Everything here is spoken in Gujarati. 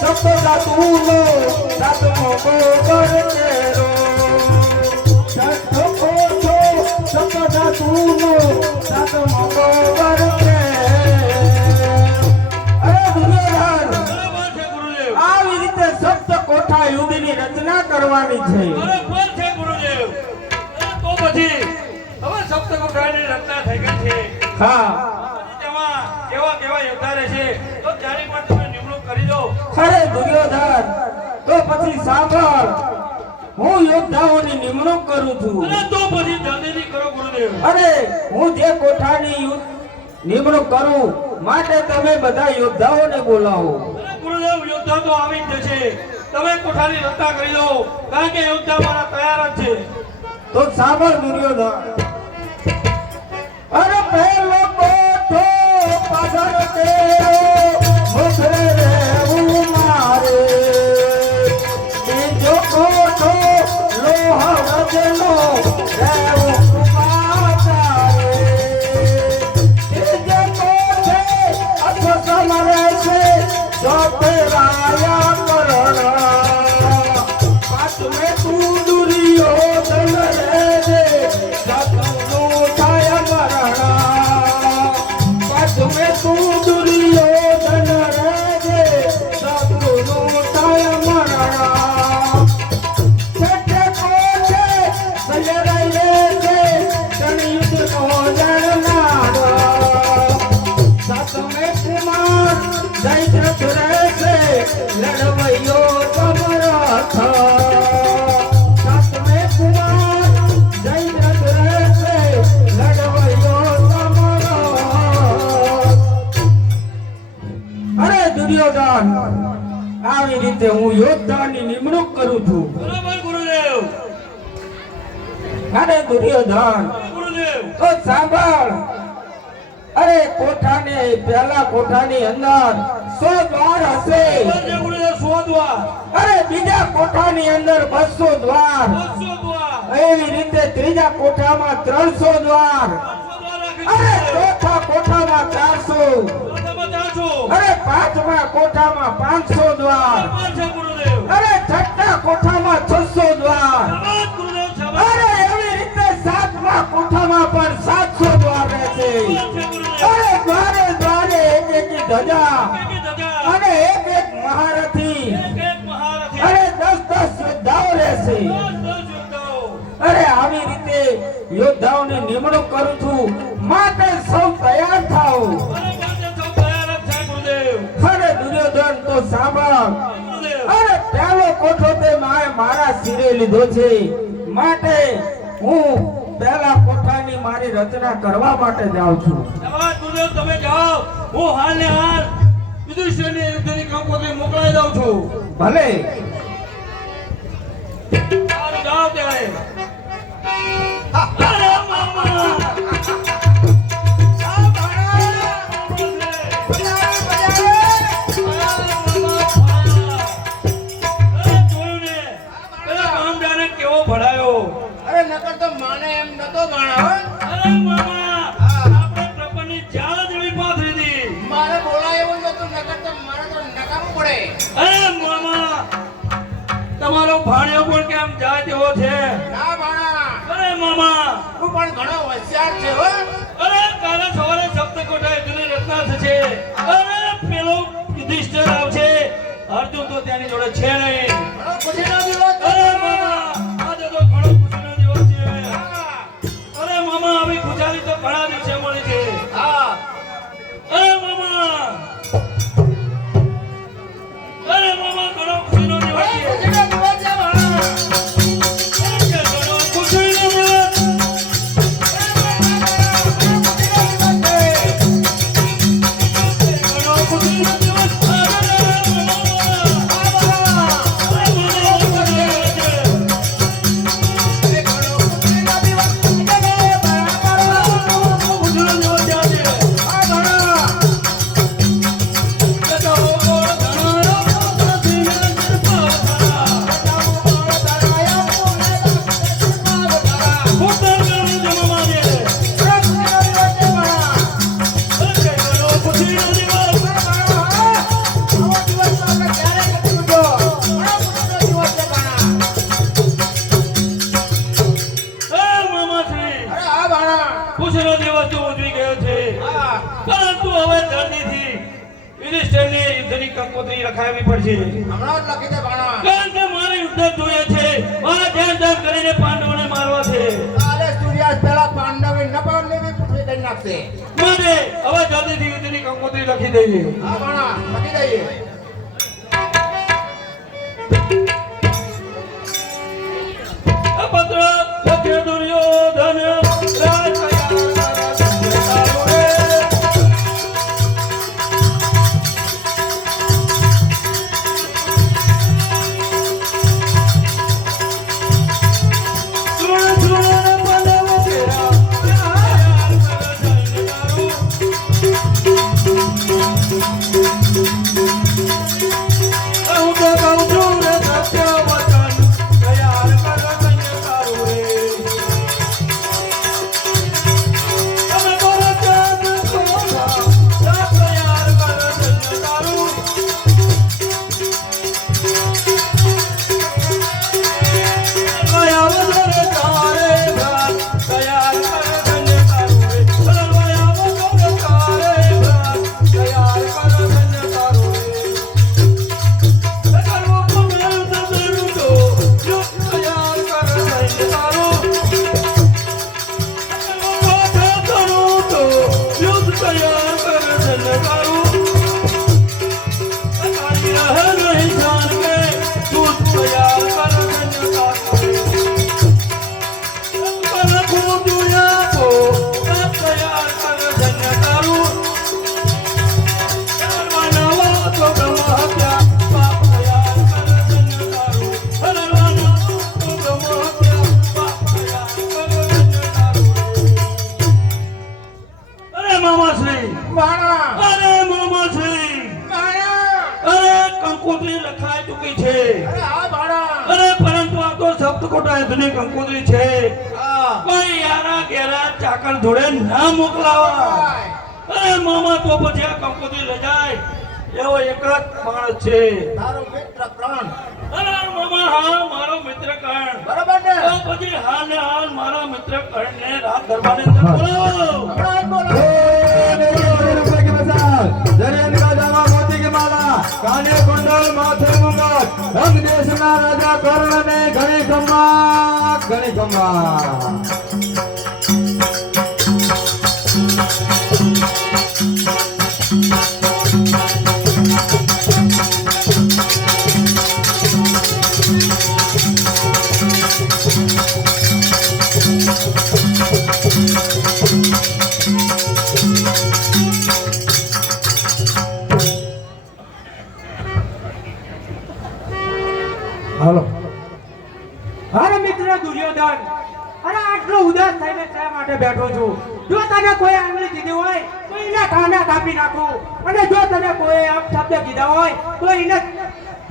સપના તુનો સાતમો ગોબર કેરો છઠ્ઠો કોઠો સપના તુનો સાતમો ગોબર આવી રીતે સપ્ત કોઠા યુદ્ધની રચના કરવાની છે. બરોબર છે ગુરુદેવ. તો પછી હવે સપ્ત કોઠાની રચના થઈ ગઈ છે. હા તેમાં કેવા કેવા યોદ્ધા રહેશે તો ત્યારે પણ તમે નિમણૂક કરી દો. અરે દુર્યોધન તો પછી સાંભળ હું યોદ્ધાઓની નિમણૂક કરું છું. અને તો પછી જલ્દીથી કરો ગુરુદેવ. અરે હું જે કોઠાની નિમણૂક કરું માટે તમે બધા યોદ્ધાઓને બોલાવો. અરે ગુરુદેવ યોદ્ધા તો આવી જ જશે. તમે કોઠાની રચના કરી દો કારણ કે યોદ્ધા મારા તૈયાર જ છે. તો સાંભળ દુર્યોધન. અરે પહેલો કોઠો પાછળ તેરો મુખરે રહેવું મારે બીજો કોઠો લોહ રજનો રહેવું કુમારે ત્રીજો કોઠે અશ્વસમ રહેશે ચોથે રાયા કરણ પાંચમે તું દુર્યોધન રહેજે સાતમનું થાય મરણ પાંચમે તું દુર્યોધન રહેજે સાતમનું થાય મરણ છઠ્ઠે કોઠે સંજય રહેજે તણયુદ્ધનો જણનાર સાતમે કુમાર જયદ્રથ રહેશે લડવૈયો સમરથ સાતમે કુમાર જયદ્રથ રહેશે લડવૈયો સમરથ. અરે દુર્યોધન આવી રીતે હું યોદ્ધાની નિમણૂક કરું છું. બરાબર ગુરુદેવ. અરે દુર્યોધન ગુરુદેવ તો સાંભળ. અરે કોઠાને પહેલા કોઠાની અંદર 100 દ્વાર હશે. બરાબર ગુરુદેવ. 100 દ્વાર. અરે બીજા કોઠાની અંદર 200 દ્વાર. 200 દ્વાર. એવી રીતે ત્રીજા કોઠામાં 300 દ્વાર. 200 દ્વાર રાખી અરે દીધા. ચોથા કોઠામાં 400. તમે બતાવજો. અરે પાંચમા કોઠામાં 500 દ્વાર. બરાબર છે ગુરુદેવ. અરે છઠ્ઠા કોઠામાં 600 દ્વાર. શાબાશ ગુરુદેવ. શાબાશ. અરે એવી રીતે સાતમા કોઠામાં પણ 700 દ્વાર રહેશે. બરાબર છે ગુરુદેવ. અરે દ્વારે દ્વારે એક એક ધજા એકી ધજા. અને એક એક મહારથી એક મહારથી. અને 10-10 યોદ્ધાઓ રહેશે. 10 યોદ્ધાઓ. અરે આવી રીતે યોદ્ધાઓની નિમણૂક કરું છું માટે સૌ તૈયાર થાઓ. બરાબર છે. સૌ તૈયાર જ છે ગુરુદેવ. અરે દુર્યોધન તો સાંભળ. ગુરુદેવ. અરે પહેલો કોઠો તે મારા શિરે લીધો છે માટે હું પહેલા કોઠાની મારી રચના કરવા માટે જાઉં છું. શાબાશ ગુરુદેવ. તમે જાઓ. હું હાલ ને હાલ યુધિષ્ઠિરની યુદ્ધની કંકોત્રી મોકલાઈ દઉં છું. ભલે. સારું જાઓ ત્યારે. અરે મામા. અરે નકર તો માને એમ નતો ગણાવો. મારે બોલાય એવું નતું નકર તો મારે તો નકામું પડે. તમારો ભાણિયો પણ કેમ જાય તેવો છે. ના ભાણા અરે મામા. તું પણ ઘણો હોશિયાર છે હો. અરે કાલે સવારે સપ્તકોઠા યુદ્ધની રચના થશે. અરે પેલો યુધિષ્ઠિર આવશે. અર્જુન તો તેની જોડે છે નહીં. ઘણો ખુશીનો દિવસ છે. અરે મામા આજે તો ઘણો ખુશીનો દિવસ છે. હા. અરે મામા આવી ખુશાલી તો ઘણા દિવસે મળી છે. હા. અરે મામા. અરે મામા ઘણો ખુશીનો દિવસ છે. ખુશીનો દિવસ છે ભાણા. ઘણો ખુશીનો દિવસ. ઘણો ખુશીનો દિવસ. અરે મામા. કંકોત્રી લખાવી પડશે. હમણાં જ લખી દે ભાણા. કારણ કે મારે યુદ્ધ જોઈએ છે. મારે જેમ કરીને પાંડવોને મારવા છે. કાલે સૂર્યાસ્ત પહેલા પાંડવે નપાવને પૃથ્વી કરી નાખશે. માટે હવે જલ્દીથી યુદ્ધની કંકોત્રી લખી દઈએ. હા ભાણા લખી દઈએ. આ પત્ર લખે દુર્યોધન રાજ કંકોત્રી છે. કોઈ યારા ઘેરા ચાકર જોડે ના મોકલાવા. અરે મામા તો પછી આ કંકોત્રી લઈ જાય એવો એક જ માણસ છે. તારો મિત્ર કર્ણ. અરે મામા હા મારો મિત્ર કર્ણ. બરાબર ને? તો પછી હાલ ને હાલ મારા મિત્ર કર્ણ ને રાત દરબારની અંદર બોલાવો. હમણાં જ બોલો. કાને કુંડળ માથે મુગટ રંગ દેશના રાજા કર્ણને ઘણી ખમ્મા હાલો. અરે મિત્ર દુર્યોધન, અરે આટલો ઉદાસ થઈને શા માટે બેઠો છું? જો તને કોઈ આંગળી કીધી હોય તો એને કાના કાપી નાખું, અને જો તને કોઈ અપશબ્દ કીધા હોય તો એને